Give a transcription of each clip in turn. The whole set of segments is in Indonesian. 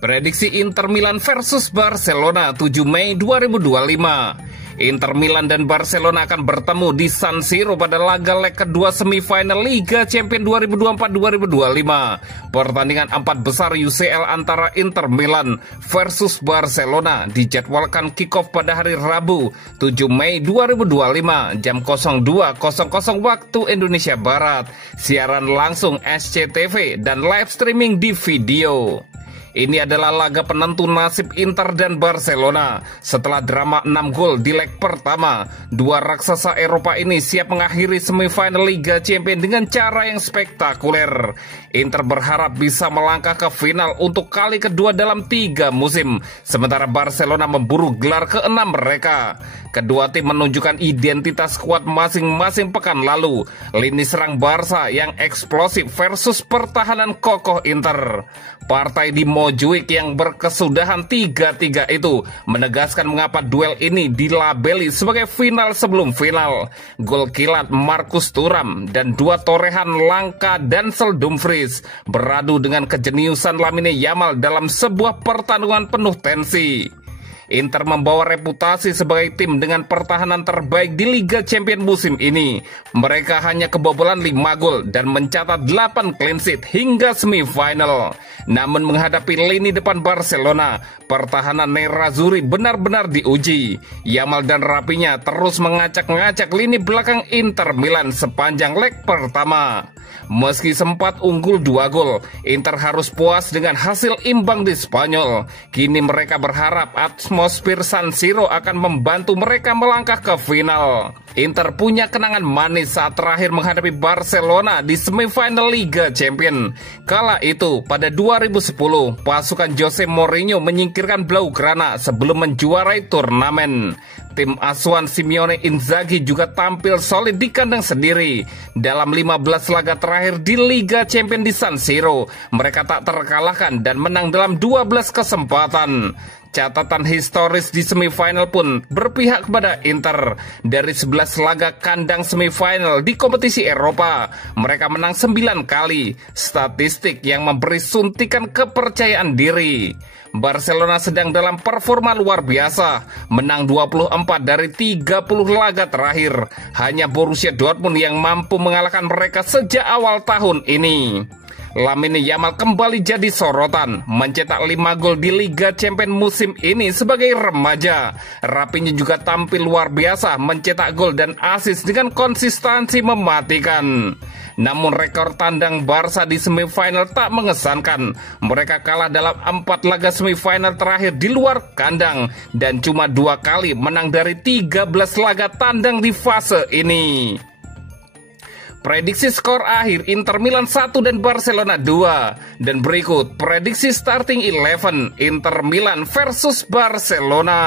Prediksi Inter Milan versus Barcelona 7 Mei 2025. Inter Milan dan Barcelona akan bertemu di San Siro pada leg kedua semifinal Liga Champions 2024-2025. Pertandingan 4 besar UCL antara Inter Milan versus Barcelona dijadwalkan kick-off pada hari Rabu 7 Mei 2025 jam 02.00 waktu Indonesia Barat. Siaran langsung SCTV dan live streaming di video. Ini adalah laga penentu nasib Inter dan Barcelona. Setelah drama 6 gol di leg pertama, dua raksasa Eropa ini siap mengakhiri semifinal Liga Champions dengan cara yang spektakuler. Inter berharap bisa melangkah ke final untuk kali kedua dalam 3 musim, sementara Barcelona memburu gelar ke-6 mereka. Kedua tim menunjukkan identitas kuat masing-masing pekan lalu. Lini serang Barca yang eksplosif versus pertahanan kokoh Inter. Partai di Montjuic yang berkesudahan 3-3 itu menegaskan mengapa duel ini dilabeli sebagai final sebelum final. Gol kilat Marcus Thuram dan 2 torehan langka Denzel Dumfries beradu dengan kejeniusan Lamine Yamal dalam sebuah pertarungan penuh tensi. Inter membawa reputasi sebagai tim dengan pertahanan terbaik di Liga Champions musim ini. Mereka hanya kebobolan 5 gol dan mencatat 8 clean sheet hingga semifinal. Namun menghadapi lini depan Barcelona, pertahanan Nerazzurri benar-benar diuji. Yamal dan Rafinha terus mengacak-ngacak lini belakang Inter Milan sepanjang leg pertama. Meski sempat unggul 2 gol, Inter harus puas dengan hasil imbang di Spanyol. Kini mereka berharap atmosfer San Siro akan membantu mereka melangkah ke final. Inter punya kenangan manis saat terakhir menghadapi Barcelona di semifinal Liga Champions. Kala itu, pada 2010, pasukan Jose Mourinho menyingkirkan Blaugrana sebelum menjuarai turnamen. Tim asuhan Simeone Inzaghi juga tampil solid di kandang sendiri. Dalam 15 laga terakhir di Liga Champions di San Siro, mereka tak terkalahkan dan menang dalam 12 kesempatan. Catatan historis di semifinal pun berpihak kepada Inter. Dari 11 laga kandang semifinal di kompetisi Eropa, mereka menang 9 kali, statistik yang memberi suntikan kepercayaan diri. Barcelona sedang dalam performa luar biasa, menang 24 dari 30 laga terakhir. Hanya Borussia Dortmund yang mampu mengalahkan mereka sejak awal tahun ini. Lamine Yamal kembali jadi sorotan, mencetak 5 gol di Liga Champions musim ini sebagai remaja. Rafinha juga tampil luar biasa, mencetak gol dan assist dengan konsistensi mematikan. Namun rekor tandang Barca di semifinal tak mengesankan. Mereka kalah dalam 4 laga semifinal terakhir di luar kandang dan cuma 2 kali menang dari 13 laga tandang di fase ini. Prediksi skor akhir Inter Milan 1 dan Barcelona 2. Dan berikut prediksi starting 11 Inter Milan versus Barcelona.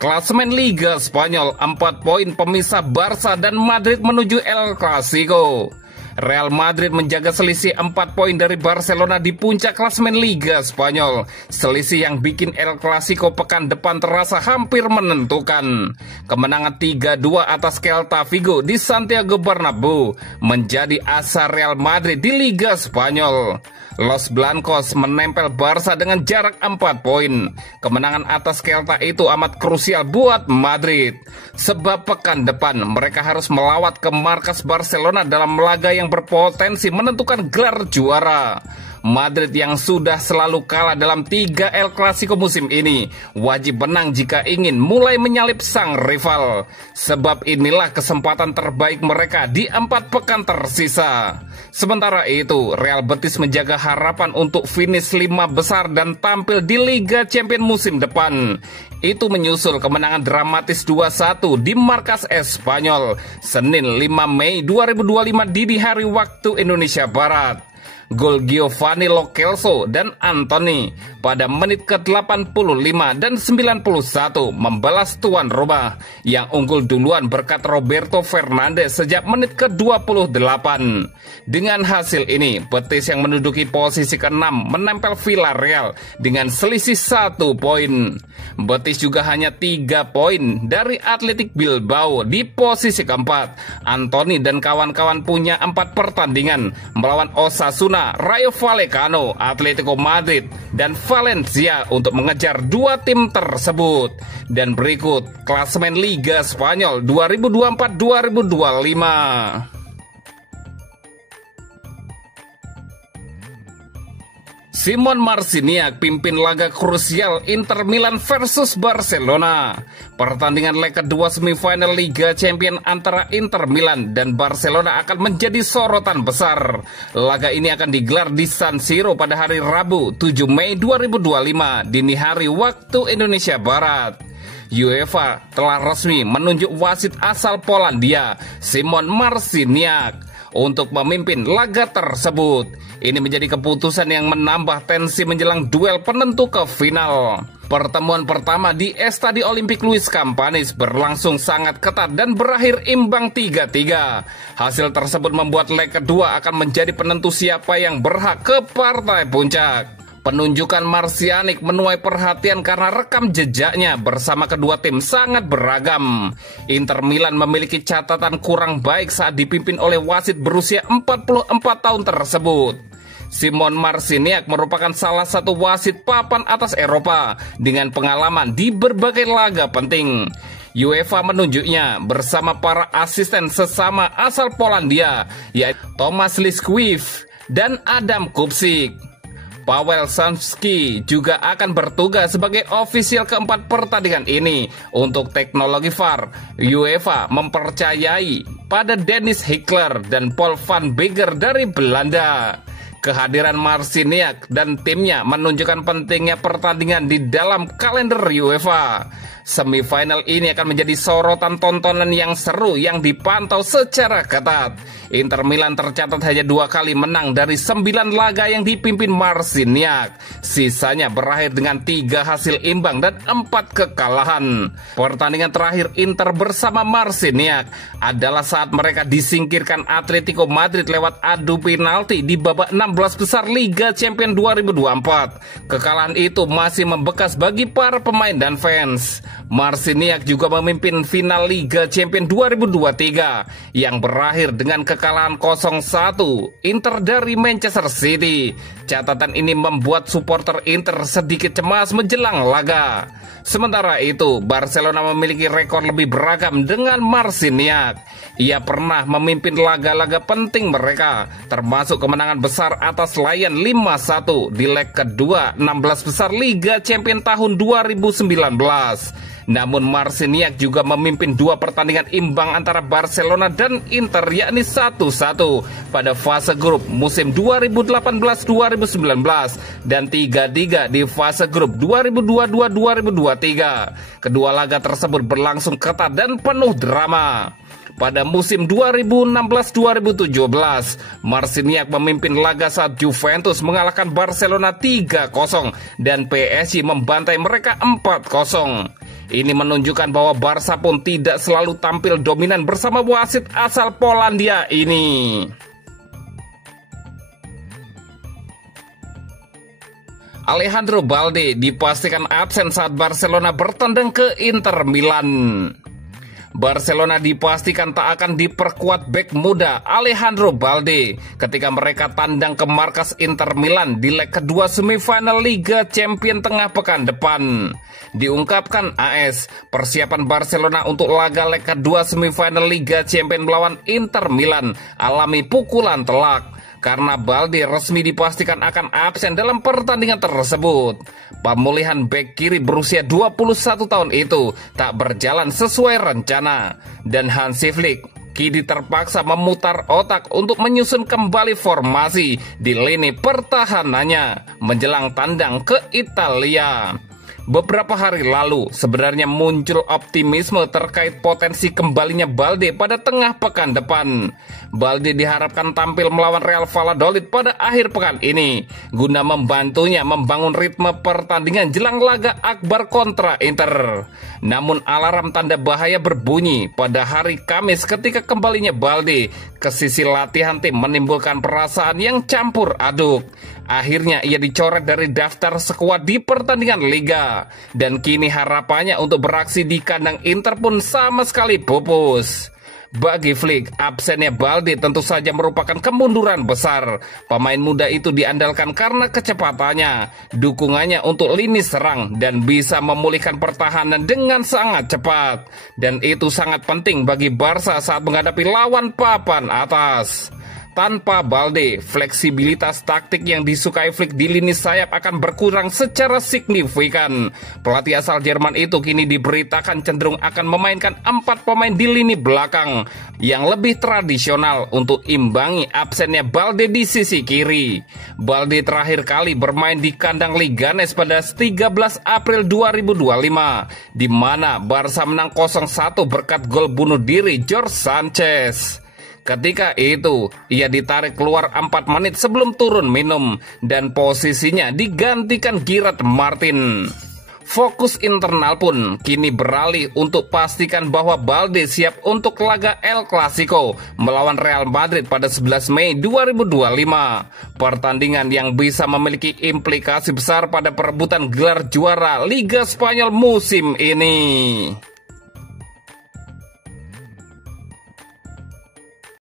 Klasemen Liga Spanyol 4 poin pemisah Barca dan Madrid menuju El Clasico. Real Madrid menjaga selisih 4 poin dari Barcelona di puncak klasemen Liga Spanyol. Selisih yang bikin El Clasico pekan depan terasa hampir menentukan. Kemenangan 3-2 atas Celta Vigo di Santiago Bernabeu menjadi asa Real Madrid di Liga Spanyol. Los Blancos menempel Barca dengan jarak 4 poin. Kemenangan atas Celta itu amat krusial buat Madrid, sebab pekan depan mereka harus melawat ke markas Barcelona dalam laga yang berpotensi menentukan gelar juara. Madrid yang sudah selalu kalah dalam 3 El Clasico musim ini wajib menang jika ingin mulai menyalip sang rival. Sebab inilah kesempatan terbaik mereka di 4 pekan tersisa. Sementara itu, Real Betis menjaga harapan untuk finish 5 besar dan tampil di Liga Champions musim depan. Itu menyusul kemenangan dramatis 2-1 di markas Espanyol Senin 5 Mei 2025 dini hari waktu Indonesia Barat. Gol Giovanni Lo Celso dan Anthony pada menit ke-85 dan 91 membalas tuan rumah yang unggul duluan berkat Roberto Fernandes sejak menit ke-28. Dengan hasil ini, Betis yang menduduki posisi ke-6 menempel Villarreal dengan selisih 1 poin. Betis juga hanya 3 poin dari Athletic Bilbao di posisi ke-4. Anthony dan kawan-kawan punya 4 pertandingan melawan Osasuna, Rayo Vallecano, Atletico Madrid, dan Valencia untuk mengejar 2 tim tersebut. Dan berikut klasemen Liga Spanyol 2024-2025. Simon Marciniak pimpin laga krusial Inter Milan versus Barcelona. Pertandingan leg kedua semifinal Liga Champions antara Inter Milan dan Barcelona akan menjadi sorotan besar. Laga ini akan digelar di San Siro pada hari Rabu 7 Mei 2025 dini hari waktu Indonesia Barat. UEFA telah resmi menunjuk wasit asal Polandia, Simon Marciniak, untuk memimpin laga tersebut. Ini menjadi keputusan yang menambah tensi menjelang duel penentu ke final. Pertemuan pertama di Estadio Olympique Luis Campanis berlangsung sangat ketat dan berakhir imbang 3-3. Hasil tersebut membuat leg kedua akan menjadi penentu siapa yang berhak ke partai puncak. Penunjukan Marciniak menuai perhatian karena rekam jejaknya bersama kedua tim sangat beragam. Inter Milan memiliki catatan kurang baik saat dipimpin oleh wasit berusia 44 tahun tersebut. Simon Marciniak merupakan salah satu wasit papan atas Eropa dengan pengalaman di berbagai laga penting. UEFA menunjuknya bersama para asisten sesama asal Polandia, yaitu Tomasz Liskwiw dan Adam Kupczyk. Paweł Samski juga akan bertugas sebagai ofisial keempat pertandingan ini. Untuk teknologi VAR, UEFA mempercayai pada Dennis Hickler dan Paul van Beger dari Belanda. Kehadiran Marciniak dan timnya menunjukkan pentingnya pertandingan di dalam kalender UEFA. Semifinal ini akan menjadi sorotan tontonan yang seru yang dipantau secara ketat. Inter Milan tercatat hanya 2 kali menang dari 9 laga yang dipimpin Marciniak. Sisanya berakhir dengan 3 hasil imbang dan 4 kekalahan. Pertandingan terakhir Inter bersama Marciniak adalah saat mereka disingkirkan Atletico Madrid lewat adu penalti di babak 16 besar Liga Champions 2024. Kekalahan itu masih membekas bagi para pemain dan fans. Marciniak juga memimpin final Liga Champions 2023 yang berakhir dengan kekalahan 0-1 Inter dari Manchester City. Catatan ini membuat supporter Inter sedikit cemas menjelang laga. Sementara itu, Barcelona memiliki rekor lebih beragam dengan Marciniak. Ia pernah memimpin laga-laga penting mereka, termasuk kemenangan besar atas Lyon 5-1 di leg kedua 16 besar Liga Champions tahun 2019. Namun Marciniak juga memimpin 2 pertandingan imbang antara Barcelona dan Inter, yakni 1-1 pada fase grup musim 2018-2019 dan 3-3 di fase grup 2022-2023. Kedua laga tersebut berlangsung ketat dan penuh drama. Pada musim 2016-2017, Marciniak memimpin laga saat Juventus mengalahkan Barcelona 3-0 dan PSG membantai mereka 4-0. Ini menunjukkan bahwa Barca pun tidak selalu tampil dominan bersama wasit asal Polandia ini. Alejandro Balde dipastikan absen saat Barcelona bertandang ke Inter Milan. Barcelona dipastikan tak akan diperkuat bek muda Alejandro Balde ketika mereka tandang ke markas Inter Milan di leg kedua semifinal Liga Champions tengah pekan depan. Diungkapkan AS, persiapan Barcelona untuk laga leg kedua semifinal Liga Champions melawan Inter Milan alami pukulan telak karena Balde resmi dipastikan akan absen dalam pertandingan tersebut. Pemulihan bek kiri berusia 21 tahun itu tak berjalan sesuai rencana dan Hansi Flick kini terpaksa memutar otak untuk menyusun kembali formasi di lini pertahanannya menjelang tandang ke Italia. Beberapa hari lalu sebenarnya muncul optimisme terkait potensi kembalinya Balde pada tengah pekan depan. Balde diharapkan tampil melawan Real Valladolid pada akhir pekan ini guna membantunya membangun ritme pertandingan jelang laga akbar kontra Inter. Namun alarm tanda bahaya berbunyi pada hari Kamis ketika kembalinya Balde ke sisi latihan tim menimbulkan perasaan yang campur aduk. Akhirnya ia dicoret dari daftar skuad di pertandingan Liga dan kini harapannya untuk beraksi di kandang Inter pun sama sekali pupus. Bagi Flick, absennya Balde tentu saja merupakan kemunduran besar. Pemain muda itu diandalkan karena kecepatannya, dukungannya untuk lini serang, dan bisa memulihkan pertahanan dengan sangat cepat. Dan itu sangat penting bagi Barca saat menghadapi lawan papan atas. Tanpa Balde, fleksibilitas taktik yang disukai Flick di lini sayap akan berkurang secara signifikan. Pelatih asal Jerman itu kini diberitakan cenderung akan memainkan 4 pemain di lini belakang yang lebih tradisional untuk imbangi absennya Balde di sisi kiri. Balde terakhir kali bermain di kandang Leganes pada 13 April 2025, di mana Barca menang 0-1 berkat gol bunuh diri Jorge Sanchez. Ketika itu, ia ditarik keluar 4 menit sebelum turun minum dan posisinya digantikan Gerard Martin. Fokus internal pun kini beralih untuk pastikan bahwa Balde siap untuk laga El Clasico melawan Real Madrid pada 11 Mei 2025. Pertandingan yang bisa memiliki implikasi besar pada perebutan gelar juara Liga Spanyol musim ini.